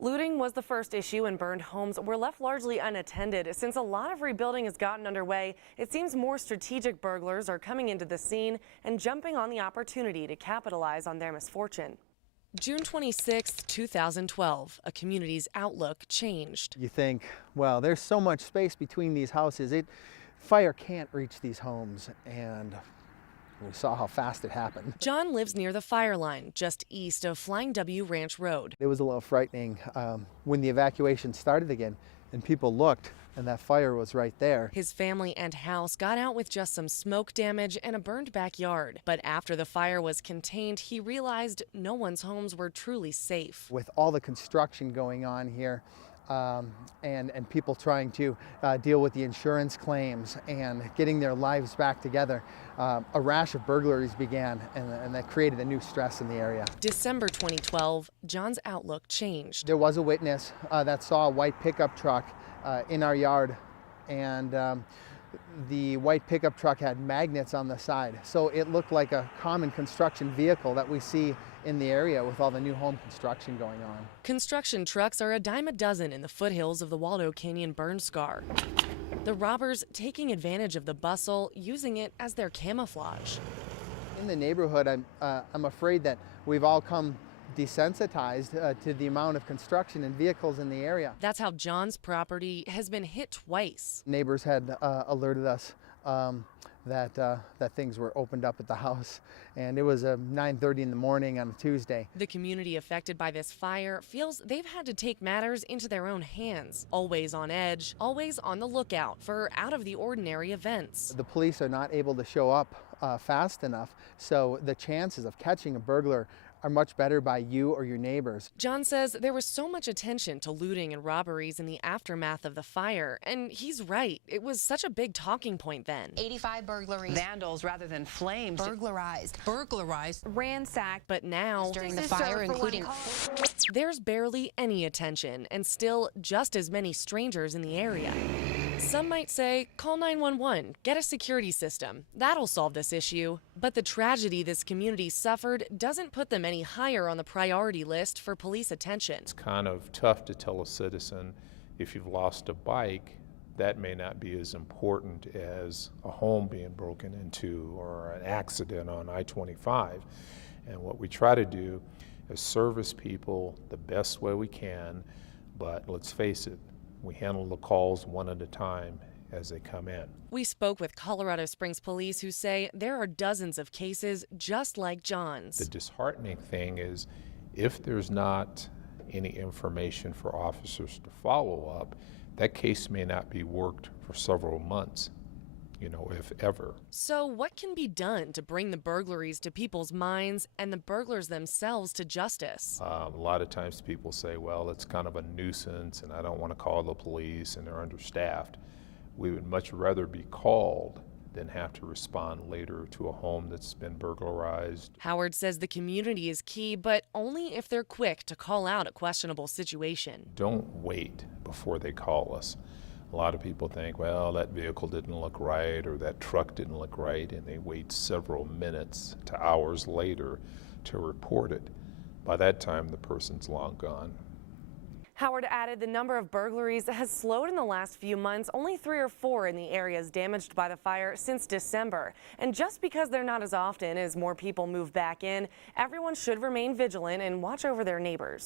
Looting was the first issue, and burned homes were left largely unattended. Since a lot of rebuilding has gotten underway, it seems more strategic burglars are coming into the scene and jumping on the opportunity to capitalize on their misfortune. June 26, 2012, a community's outlook changed. You think, well, there's so much space between these houses. Fire can't reach these homes, and we saw how fast it happened. John lives near the fire line, just east of Flying W Ranch Road. It was a little frightening when the evacuation started again and people looked and that fire was right there. His family and house got out with just some smoke damage and a burned backyard. But after the fire was contained, he realized no one's homes were truly safe. With all the construction going on here, and people trying to deal with the insurance claims and getting their lives back together, a rash of burglaries began, and that created a new stress in the area. December 2012, John's outlook changed. There was a witness that saw a white pickup truck in our yard, and the white pickup truck had magnets on the side, so it looked like a common construction vehicle that we see in the area with all the new home construction going on. Construction trucks are a dime a dozen in the foothills of the Waldo Canyon burn scar. The robbers taking advantage of the bustle, using it as their camouflage. In the neighborhood, I'm afraid that we've all come desensitized to the amount of construction and vehicles in the area. That's how John's property has been hit twice. Neighbors had alerted us that things were opened up at the house, and it was 9:30 in the morning on a Tuesday. The community affected by this fire feels they've had to take matters into their own hands, always on edge, always on the lookout for out-of-the-ordinary events. The police are not able to show up fast enough, so the chances of catching a burglar are much better by you or your neighbors. John says there was so much attention to looting and robberies in the aftermath of the fire, and he's right. It was such a big talking point then. 85 burglaries. Vandals rather than flames. Burglarized. Ransacked. But now, During the fire, including... there's barely any attention, and still just as many strangers in the area. Some might say, call 911, get a security system. That'll solve this issue. But the tragedy this community suffered doesn't put them any higher on the priority list for police attention. It's kind of tough to tell a citizen, if you've lost a bike, that may not be as important as a home being broken into or an accident on I-25. And what we try to do is service people the best way we can, but let's face it, we handle the calls one at a time as they come in. We spoke with Colorado Springs police, who say there are dozens of cases just like John's. The disheartening thing is, if there's not any information for officers to follow up, that case may not be worked for several months, if ever. So what can be done to bring the burglaries to people's minds and the burglars themselves to justice? A lot of times people say, well, it's kind of a nuisance and I don't want to call the police and they're understaffed. We would much rather be called than have to respond later to a home that's been burglarized. Howard says the community is key, but only if they're quick to call out a questionable situation. Don't wait before they call us. A lot of people think, well, that vehicle didn't look right or that truck didn't look right, and they wait several minutes to hours later to report it. By that time, the person's long gone. Howard added the number of burglaries has slowed in the last few months, only 3 or 4 in the areas damaged by the fire since December. And just because they're not as often as more people move back in, everyone should remain vigilant and watch over their neighbors.